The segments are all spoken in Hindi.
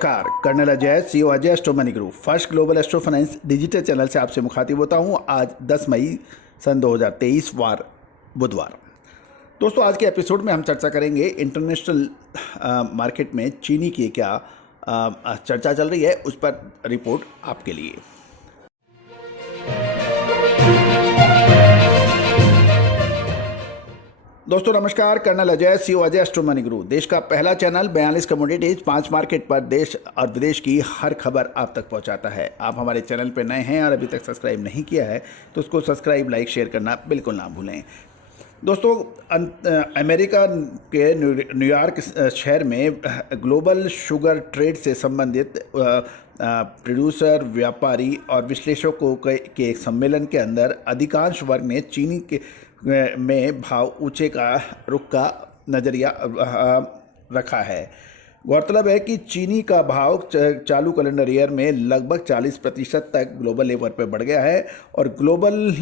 नमस्कार, colonel Ajay, CEO Ajay astro money group first global astro finance digital channel से आपसे मुखातिब होता हूं। आज 10 मई सन 2023 वार बुधवार। दोस्तों, आज के एपिसोड में हम चर्चा करेंगे इंटरनेशनल मार्केट में चीनी की क्या चर्चा चल रही है, उस पर रिपोर्ट आपके लिए। दोस्तों नमस्कार, colonel Ajay, CEO Ajay astro money group, देश का पहला चैनल 42 कमोडिटीज 5 मार्केट पर देश और विदेश की हर खबर आप तक पहुंचाता है। आप हमारे चैनल पर नए हैं और अभी तक सब्सक्राइब नहीं किया है तो उसको सब्सक्राइब, लाइक, शेयर करना बिल्कुल ना भूलें। दोस्तों, अमेरिका के न्यूयॉर्क शहर में ग्लोबल शुगर ट्रेड से संबंधित प्रोड्यूसर, व्यापारी और विश्लेषकों के एक सम्मेलन के अंदर अधिकांश वर्ग ने चीनी के में भाव ऊंचे का रुख का नज़रिया रखा है। गौरतलब है कि चीनी का भाव चालू कैलेंडर ईयर में लगभग 40% तक ग्लोबल लेवल पर बढ़ गया है और ग्लोबल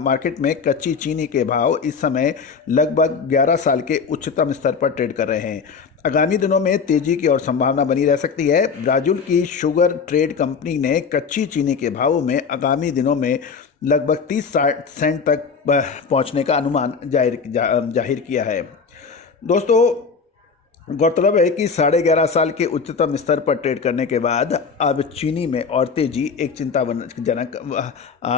मार्केट में कच्ची चीनी के भाव इस समय लगभग 11 साल के उच्चतम स्तर पर ट्रेड कर रहे हैं। आगामी दिनों में तेजी की और संभावना बनी रह सकती है। ब्राज़ील की शुगर ट्रेड कंपनी ने कच्ची चीनी के भावों में आगामी दिनों में लगभग 30 सेंट तक पहुंचने का अनुमान जाहिर किया है। दोस्तों, गौरतलब है कि 11.5 साल के उच्चतम स्तर पर ट्रेड करने के बाद अब चीनी में और तेजी एक चिंताजनक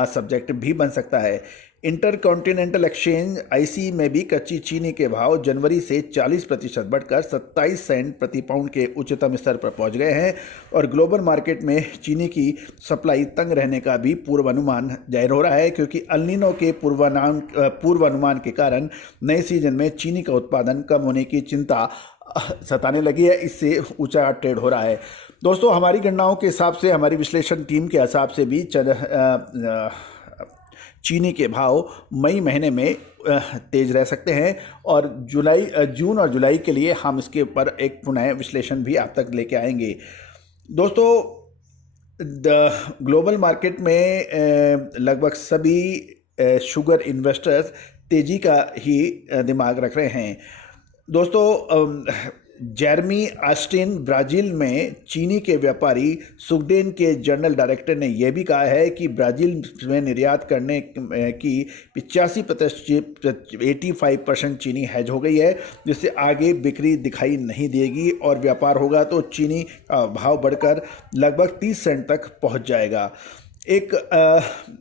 सब्जेक्ट भी बन सकता है। इंटरकॉन्टिनेंटल एक्सचेंज आईसी में भी कच्ची चीनी के भाव जनवरी से 40% बढ़कर 27 सेंट प्रति पाउंड के उच्चतम स्तर पर पहुंच गए हैं और ग्लोबल मार्केट में चीनी की सप्लाई तंग रहने का भी पूर्वानुमान जाहिर हो रहा है, क्योंकि अल नीनो के पूर्वानुमान के कारण नए सीजन में चीनी का उत्पादन कम होने की चिंता सताने लगी है। इससे ऊंचा ट्रेड हो रहा है। दोस्तों, हमारी गणनाओं के हिसाब से, हमारी विश्लेषण टीम के हिसाब से भी चीनी के भाव मई महीने में तेज रह सकते हैं और जून और जुलाई के लिए हम इसके ऊपर एक पुनः विश्लेषण भी आप तक लेके आएंगे। दोस्तों, ग्लोबल मार्केट में लगभग सभी शुगर इन्वेस्टर्स तेजी का ही दिमाग रख रहे हैं। दोस्तों, जेरमी ऑस्टिन ब्राज़ील में चीनी के व्यापारी सुगडेन के जनरल डायरेक्टर ने यह भी कहा है कि ब्राज़ील में निर्यात करने की 85% चीनी हैज हो गई है, जिससे आगे बिक्री दिखाई नहीं देगी और व्यापार होगा तो चीनी का भाव बढ़कर लगभग 30 सेंट तक पहुंच जाएगा। एक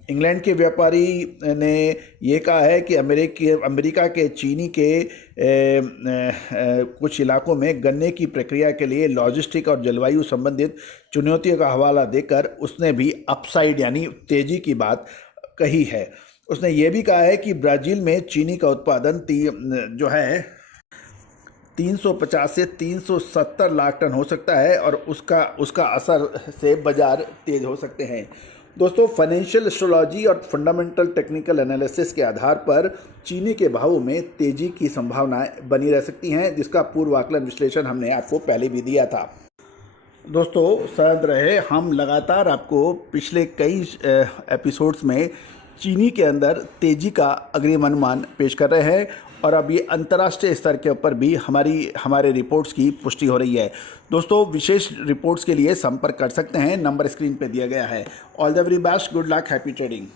इंग्लैंड के व्यापारी ने यह कहा है कि अमेरिका के चीनी के कुछ इलाकों में गन्ने की प्रक्रिया के लिए लॉजिस्टिक और जलवायु संबंधित चुनौतियों का हवाला देकर उसने भी अपसाइड यानी तेजी की बात कही है। उसने ये भी कहा है कि ब्राज़ील में चीनी का उत्पादन जो है 350 से 370 लाख टन हो सकता है और उसका असर से बाजार तेज हो सकते हैं। दोस्तों, फाइनेंशियल एस्ट्रोलॉजी और फंडामेंटल टेक्निकल एनालिसिस के आधार पर चीनी के भावों में तेजी की संभावनाएं बनी रह सकती हैं, जिसका पूर्व आकलन विश्लेषण हमने आपको पहले भी दिया था। दोस्तों, शायद रहे हम लगातार आपको पिछले कई एपिसोड्स में चीनी के अंदर तेजी का अग्रिम अनुमान पेश कर रहे हैं और अब ये अंतर्राष्ट्रीय स्तर के ऊपर भी हमारे रिपोर्ट्स की पुष्टि हो रही है। दोस्तों, विशेष रिपोर्ट्स के लिए संपर्क कर सकते हैं, नंबर स्क्रीन पे दिया गया है। All the very best, good luck, happy trading.